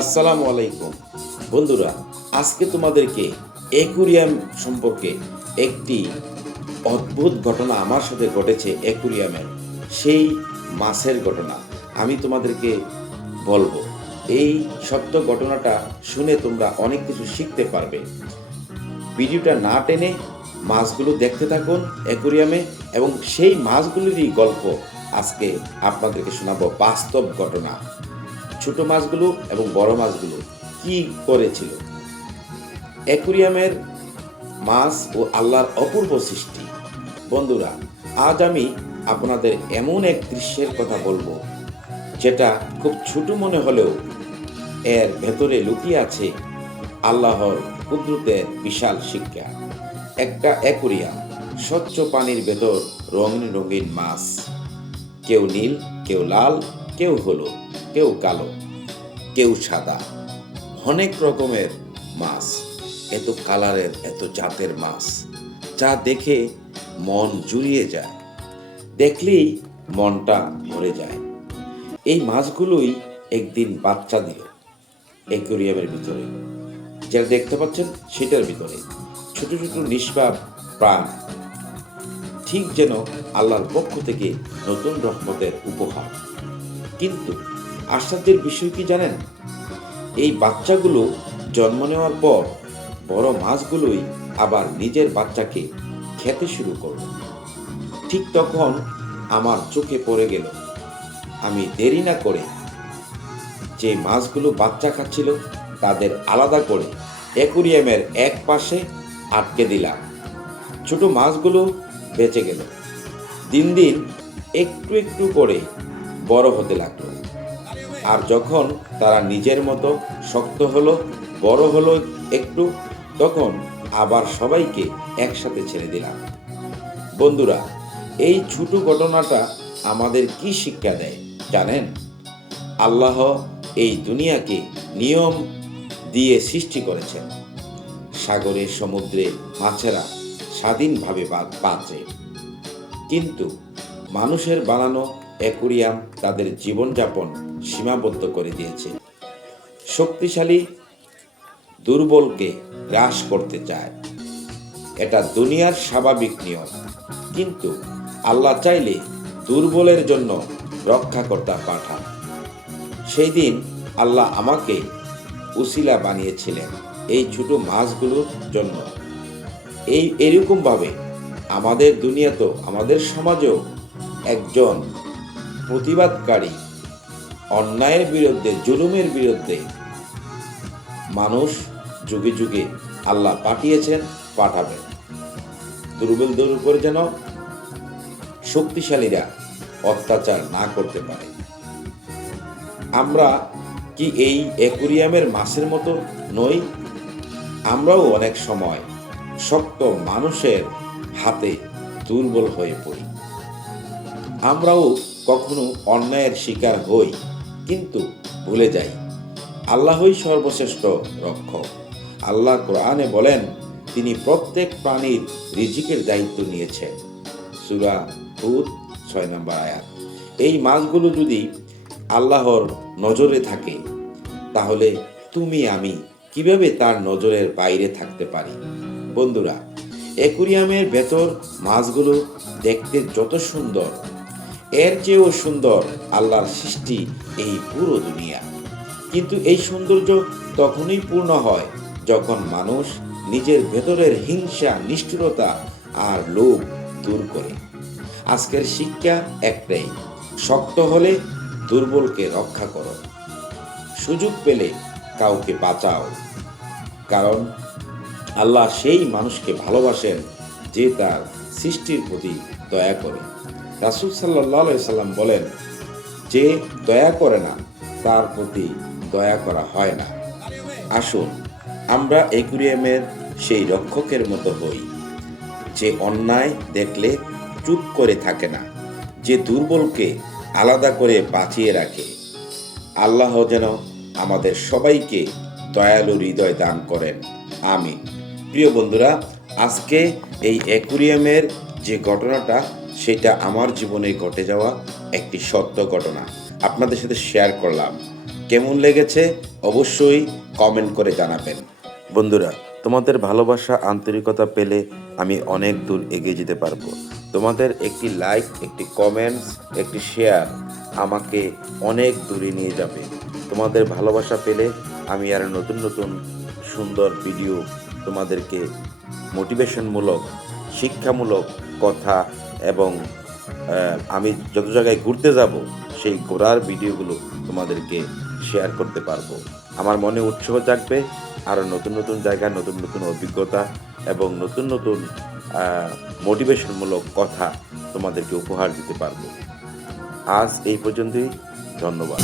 আসসালামু আলাইকুম। বন্ধুরা, আজকে তোমাদেরকে একুরিয়াম সম্পর্কে একটি অদ্ভুত ঘটনা আমার সাথে ঘটেছে একুরিয়ামের সেই মাছের ঘটনা আমি তোমাদেরকে বলব। এই সত্য ঘটনাটা শুনে তোমরা অনেক কিছু শিখতে পারবে। ভিডিওটা না টেনে মাছগুলো দেখতে থাকুন অ্যাকুরিয়ামে এবং সেই মাছগুলিরই গল্প আজকে আপনাদেরকে শোনাবো। বাস্তব ঘটনা। ছোট মাছগুলো এবং বড় মাছগুলো কি করেছিল? অ্যাকুরিয়ামের মাছ ও আল্লাহর অপূর্ব সৃষ্টি। বন্ধুরা, আজ আমি আপনাদের এমন এক দৃশ্যের কথা বলব, যেটা খুব ছোট মনে হলেও এর ভেতরে লুকিয়ে আছে আল্লাহর কুদরতের বিশাল শিক্ষা। একটা অ্যাকুরিয়াম, স্বচ্ছ পানির ভেতর রঙিন রঙিন মাছ। কেউ নীল, কেউ লাল, কেউ হলুদ। কেউ কালো, কেউ সাদা, অনেক রকমের মাছ, এত কালারের, এত জাতের মাছ, যা দেখে মন জুড়িয়ে যায়। দেখলেই মনটা ভরে যায়। এই মাছগুলোই একদিন বাচ্চা দিল অ্যাকুরিয়ামের ভিতরে। যেটা দেখতে পাচ্ছেন সেটার ভিতরে। ছোট ছোট নিষ্পাপ প্রাণ। ঠিক যেন আল্লাহর পক্ষ থেকে নতুন রহমতের উপহার। কিন্তু আশ্চর্যের বিষয় কি জানেন? এই বাচ্চাগুলো জন্ম নেওয়ার পর বড় মাছগুলোই আবার নিজের বাচ্চাকে খেতে শুরু করল। ঠিক তখন আমার চোখে পড়ে গেল, আমি দেরি না করে যে মাছগুলো বাচ্চা খাচ্ছিল তাদের আলাদা করে অ্যাকুরিয়ামের এক পাশে আটকে দিলাম। ছোট মাছগুলো বেঁচে গেল। দিন দিন একটু একটু করে বড় হতে লাগল। আর যখন তারা নিজের মতো শক্ত হলো, বড় হলো একটু, তখন আবার সবাইকে একসাথে ছেড়ে দিলাম। বন্ধুরা, এই ছোট ঘটনাটা আমাদের কি শিক্ষা দেয় জানেন? আল্লাহ এই দুনিয়াকে নিয়ম দিয়ে সৃষ্টি করেছেন। সাগরে, সমুদ্রে, মাছেরা স্বাধীনভাবে বাঁচে কিন্তু মানুষের বানানো অ্যাকুরিয়াম তাদের জীবনযাপন সীমাবদ্ধ করে দিয়েছে। শক্তিশালী দুর্বলকে হ্রাস করতে চায়। এটা দুনিয়ার স্বাভাবিক নিয়ম। কিন্তু আল্লাহ চাইলে দুর্বলের জন্য রক্ষাকর্তা পাঠান। সেই দিন আল্লাহ আমাকে উসিলা বানিয়েছিলেন এই ছোট মাছগুলোর জন্য। এই এরকমভাবে আমাদের দুনিয়াতেও আমাদের সমাজেও একজন প্রতিবাদকারী অন্যায়ের বিরুদ্ধে, জুলুমের বিরুদ্ধে মানুষ যুগে যুগে আল্লাহ পাঠিয়েছেন, পাঠাবেন। দুর্বলদের উপর যেন শক্তিশালীরা অত্যাচার না করতে পারে। আমরা কি এই অ্যাকুরিয়ামের মাছের মতো নই? আমরাও অনেক সময় শক্ত মানুষের হাতে দুর্বল হয়ে পড়ি। আমরাও কখনো অন্যায়ের শিকার হই। কিন্তু ভুলে যাই। আল্লাহই সর্বশ্রেষ্ঠ রক্ষক। আল্লাহ কোরআনে বলেন, তিনি প্রত্যেক প্রাণীর রিজিকের দায়িত্ব নিয়েছেন। সুরা হুদ, ছয় নম্বর আয়াত। এই মাছগুলো যদি আল্লাহর নজরে থাকে, তাহলে তুমি, আমি কীভাবে তার নজরের বাইরে থাকতে পারি? বন্ধুরা অ্যাকুরিয়ামের ভেতর মাছগুলো দেখতে যত সুন্দর, এর চেয়েও সুন্দর আল্লাহর সৃষ্টি এই পুরো দুনিয়া। কিন্তু এই সৌন্দর্য তখনই পূর্ণ হয় যখন মানুষ নিজের ভেতরের হিংসা, নিষ্ঠুরতা আর লোভ দূর করে। আজকের শিক্ষা একটাই, শক্ত হলে দুর্বলকে রক্ষা করো। সুযোগ পেলে কাউকে বাঁচাও। কারণ আল্লাহ সেই মানুষকে ভালোবাসেন যে তার সৃষ্টির প্রতি দয়া করে। রাসুল সাল্লাহ সাল্লাম বলেন যে দয়া করে না, তার প্রতি দয়া করা হয় না। আসুন, আমরা একুরিয়ামের সেই রক্ষকের মতো হই, যে অন্যায় দেখলে চুপ করে থাকে না, যে দুর্বলকে আলাদা করে বাঁচিয়ে রাখে। আল্লাহ যেন আমাদের সবাইকে দয়ালু হৃদয় দান করেন। আমি প্রিয় বন্ধুরা, আজকে এই অ্যাকুরিয়ামের যে ঘটনাটা সেটা আমার জীবনে ঘটে যাওয়া একটি সত্য ঘটনা। আপনাদের সাথে শেয়ার করলাম। কেমন লেগেছে? অবশ্যই কমেন্ট করে জানাবেন। বন্ধুরা, তোমাদের ভালোবাসা, আন্তরিকতা পেলে আমি অনেক দূর এগিয়ে যেতে পারব। তোমাদের একটি লাইক একটি কমেন্টস একটি শেয়ার আমাকে অনেক দূরে নিয়ে যাবে। তোমাদের ভালোবাসা পেলে আমি আর নতুন নতুন, সুন্দর ভিডিও তোমাদেরকে মোটিভেশনমূলক শিক্ষামূলক কথা এবং আমি যত জায়গায় ঘুরতে যাব, সেই ঘোরার ভিডিওগুলো তোমাদেরকে শেয়ার করতে পারব। আমার মনে উৎসাহ জাগবে আরও নতুন নতুন জায়গা, নতুন নতুন অভিজ্ঞতা এবং নতুন নতুন মোটিভেশনমূলক কথা তোমাদেরকে উপহার দিতে পারব। আজ এই পর্যন্তই, ধন্যবাদ।